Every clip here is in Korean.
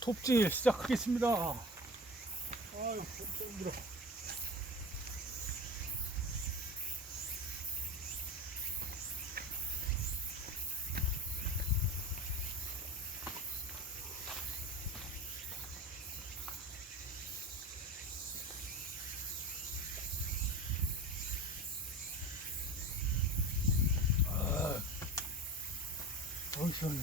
톱질 시작하겠습니다. 아유, 엄청 힘들어. 어우, 시원해.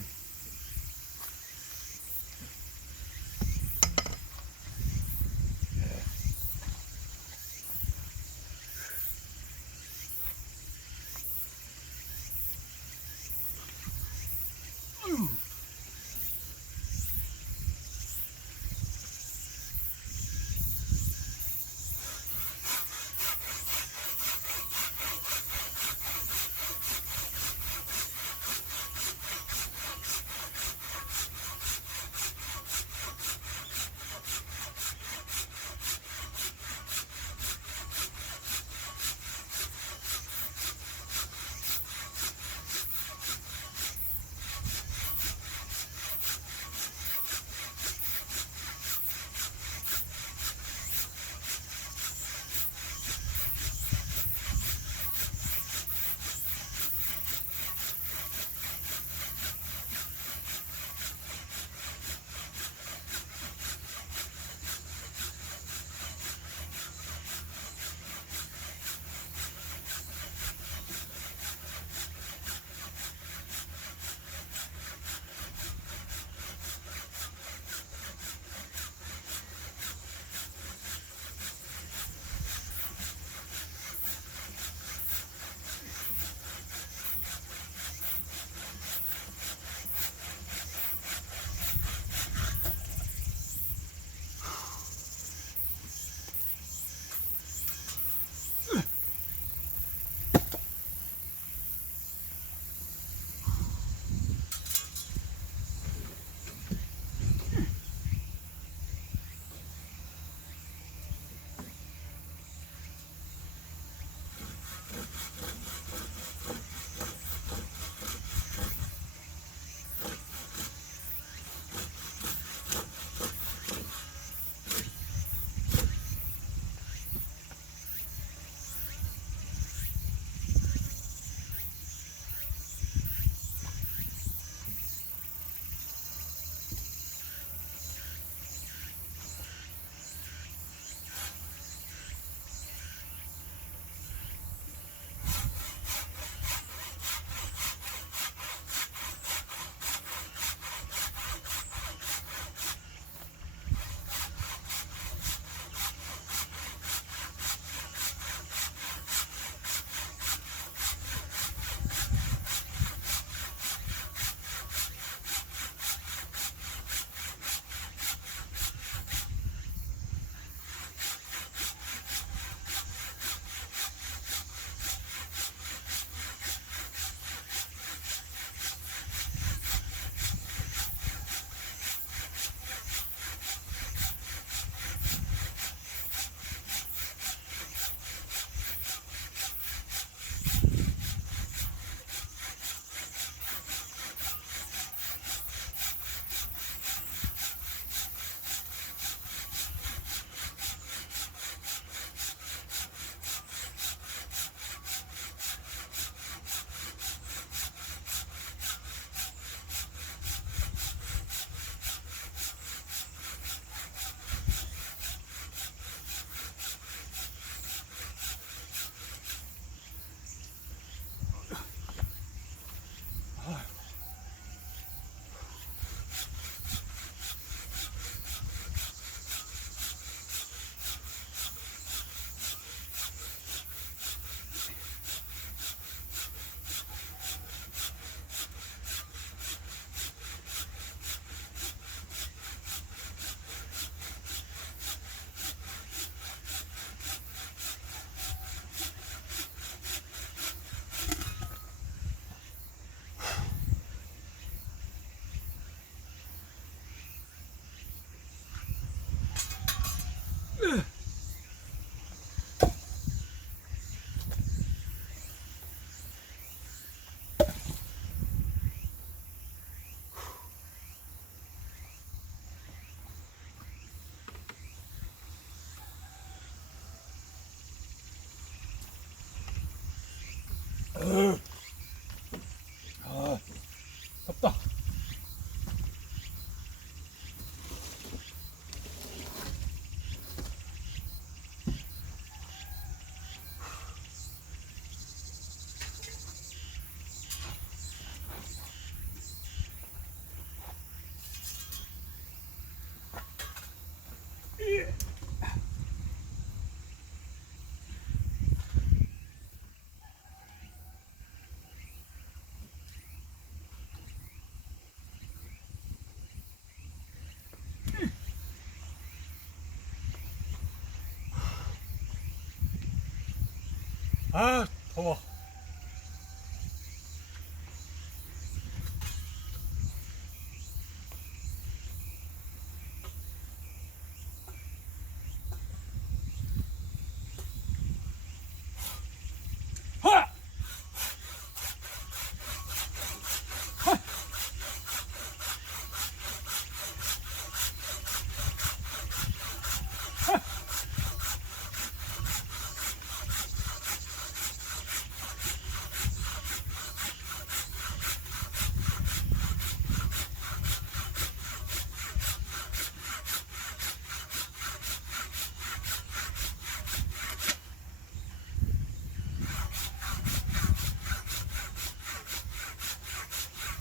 아, 더워.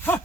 하!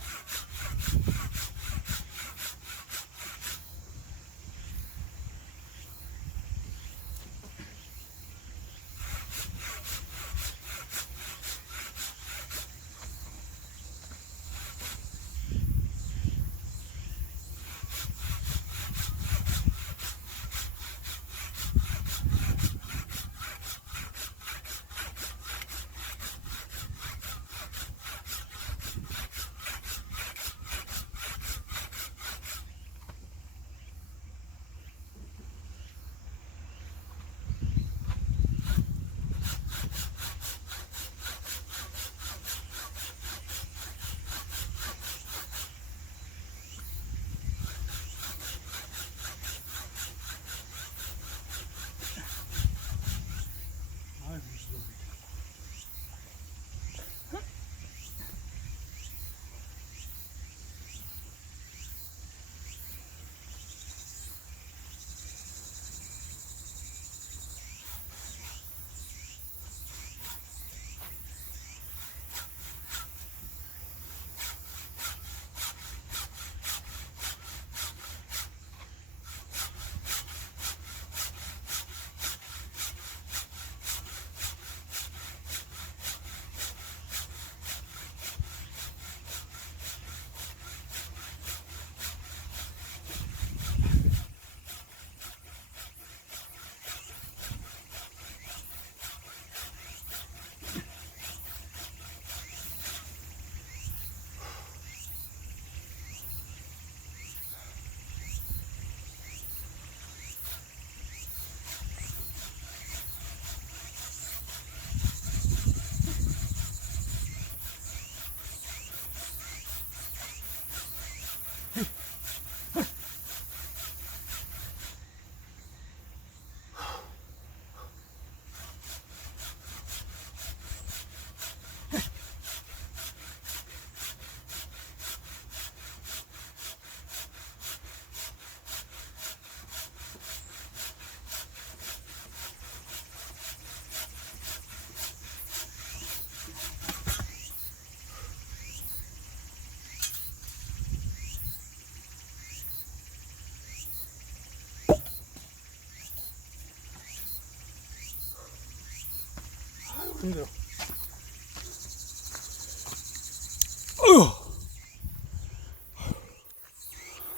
힘들어.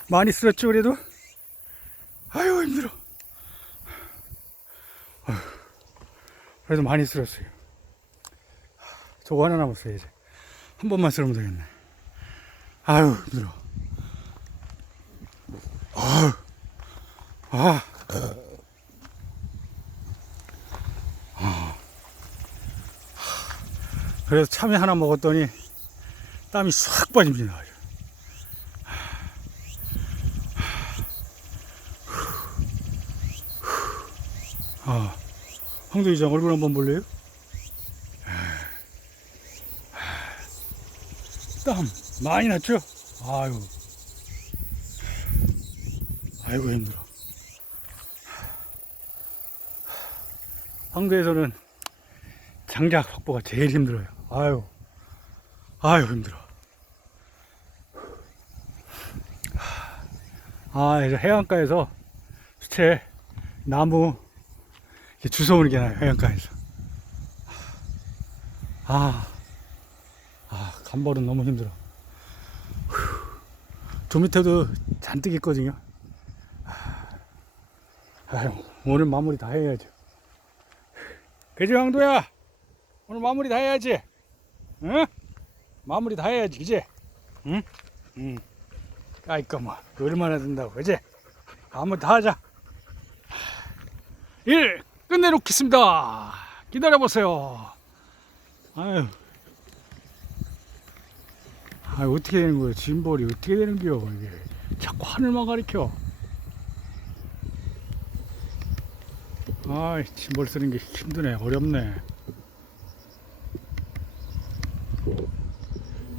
많이 쓸었죠 그래도? 아유 힘들어. 그래도 많이 쓸었어요. 저거 하나 남았어요 이제. 한 번만 쓸으면 되겠네. 아유 힘들어. 아유. 아. 그래서 참외 하나 먹었더니 땀이 싹 빠집니다. 아, 황도이장 얼굴 한번 볼래요? 땀 많이 났죠? 아유, 아이고 힘들어. 황도에서는 장작 확보가 제일 힘들어요. 아유, 아유 힘들어. 아, 이제 해안가에서 수채, 나무 이렇게 주워오는 게 나아요. 해안가에서. 간벌은 너무 힘들어. 저 밑에도 잔뜩 있거든요. 아유, 오늘 마무리 다 해야죠. 그지 황도야? 오늘 마무리 다 해야지. 응? 마무리 다 해야지, 그지? 응? 응. 아이까 뭐 얼마나 든다고, 그지? 마무리 다 하자. 일 끝내놓겠습니다. 기다려보세요. 아유, 어떻게 되는 거야? 짐벌이 어떻게 되는 거야? 이게 자꾸 하늘만 가리켜. 짐벌 쓰는 게 힘드네, 어렵네.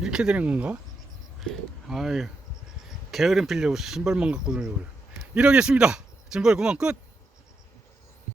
이렇게 되는 건가? 아유, 게으름 피려고 짐벌만 갖고 놀려고. 이러겠습니다. 짐벌 그만 끝.